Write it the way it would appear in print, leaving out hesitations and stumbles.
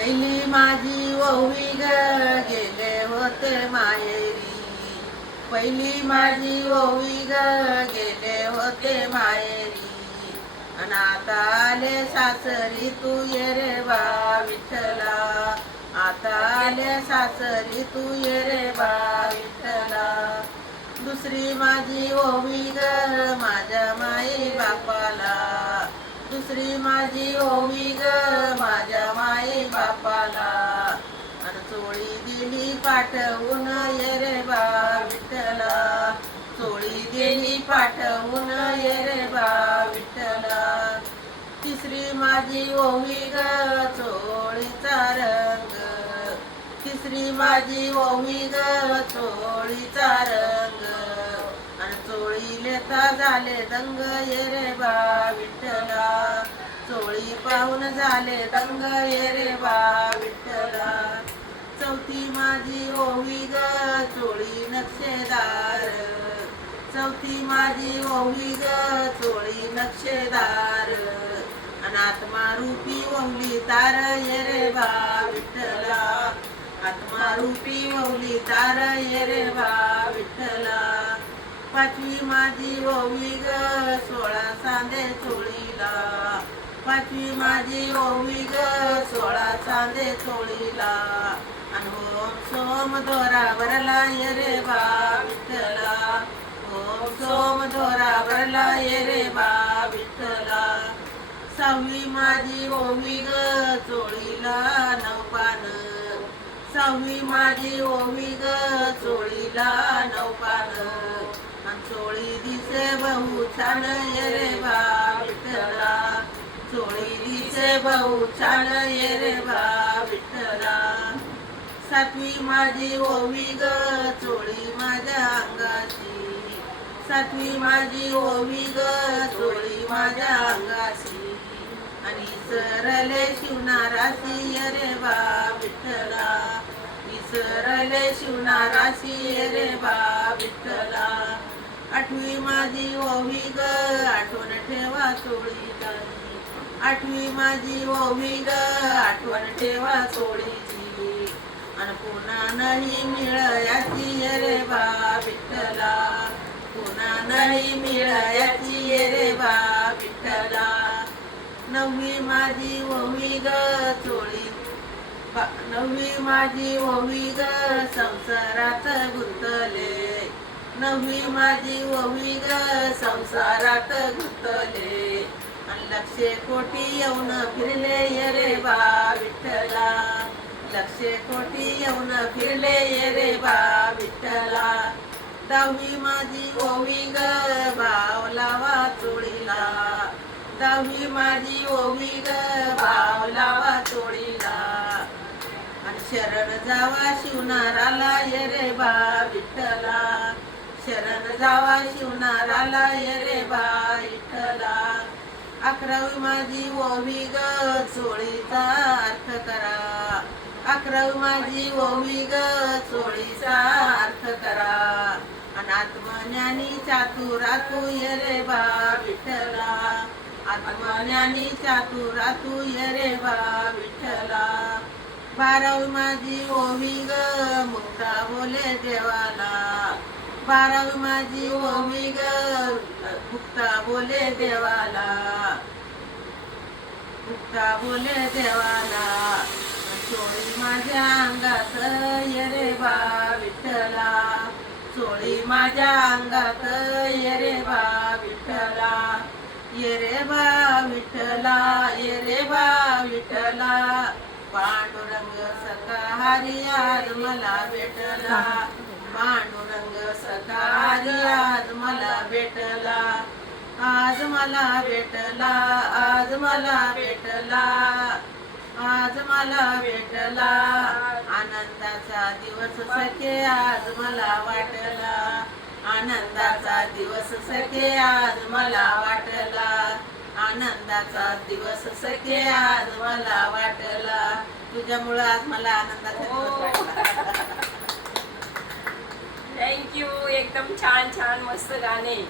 पहिली माझी ओवी ग गेले होते माहेरी. पहिली माझी ओवी ग गेले होते माहेरी. अन आता आले सासरी तू ये रे बा विठ्ठला. आता आले सासरी तू ये रे बा विठ्ठला. दुसरी माझी ओवी ग माझ्या माई बापाला. दुसरी माझी ओवी ग माझ्या माई बापाला. अन चोळी दिली पाठवून ये रे बा विठ्ठला. चोळी दिली पाठवून ये रे बा विठ्ठला. तिसरी माझी ओवी ग चोळीचा रंग. तिसरी माझी ओवी ग चोळीचा रंग. अन चोळी लेता झाले दंग ये रे बा विठ्ठला. चोळी पाहून झाले दंग ये रे बा विठ्ठला. चौथी माझी ओवी ग चोळी नक्षेदार. चौथी माझी ओवी ग चोळी नक्षेदार. अन आत्मारूपी ओवली तार ये रे बा विठ्ठला. आत्मारूपी ओवली तार ये रे बा विठ्ठला. पाचवी माझी ओवी ग 16 चांदे चोळीला. पाचवी माझी ओवी ग 16 चांदे चोळीला. अन ओम सोम दोरा भरला ये रे बा विठ्ठला. ओम सोम दोरा भरला ये रे बा विठ्ठला. सहावी माझी ओवी ग चोळीला 9 पान. सहावी माझी ओवी ग चोळीला 9 पान. अन चोळी दिसे बहु छान ये रे बा विठ्ठला. चोळी दिसे बहु छान ये रे बा विठ्ठला. सातवी माझी ओवी ग चोळी माझ्या अंगाची. सातवी माझी ओवी ग चोळी माझ्या अंगाची. आणि सरले शिवनाराशी ये रे बा विठ्ठला. सरले शिवनाराशी ये रे बा विठ्ठला. आठवी माझी ओवी ग आठवण ठेवा चोळीची. आठवी माझी ओवी ग आठवण ठेवा चोळीची. अन पुन्हा नाही मिळयाची ये रे बा विठ्ठला. पुन्हा नाही मिळयाची ये रे बा विठ्ठला. नववी माझी ओवी ग चोळी. नववी माझी ओवी ग संसारात गुंतले. नववी माझी ओवी ग संसारात गुंतले. अन 100 कोटी येऊन फिरले ये रे बा विठ्ठला. 100 कोटी येऊन फिरले ये रे बा विठ्ठला. 10वी माझी ओवी ग भाव लावा चोळीला. 10वी माझी ओवी ग भाव लावा चोळीला. अन शरण जावा शिवनाराला ये रे बा विठ्ठला. शरण जावा शिवनाराला ये रे बा विठ्ठला. 11वी माझी ओवी ग चोळीचा अर्थ करा. 11वी माझी ओवी ग चोळीचा अर्थ करा. अन आत्मज्ञानी चातुरातू ये रे बा विठ्ठला. आत्मज्ञानी चातुरातू ये रे बा विठ्ठला. 12वी माझी ओवी ग मुक्ता बोले देवाला. 12वी माझी ओवी ग मुक्ता बोले देवाला. मुक्ता बोले देवाला. चोळी माझ्या अंगात ये रे बा विठ्ठला. चोळी माझ्या अंगात ये रे बा विठ्ठला. ये रे बा विठ्ठला. ये रे बा विठ्ठला. पांडुरंग सखा हरी आज मला भेटला. पांडुरंग सखा हरी आज मला भेटला. आज मला भेटला. आज मला भेटला. आज मला भेटला. आनंदाचा दिवस सखे आज मला वाटला. आनंदाचा दिवस सखे आज मला वाटला. आनंदाचा दिवस सखे आज मला वाटला. तुझ्यामुळे आज मला आनंदाचा दिवस वाटला. थँक्यू. एकदम छान छान मस्त गाणे.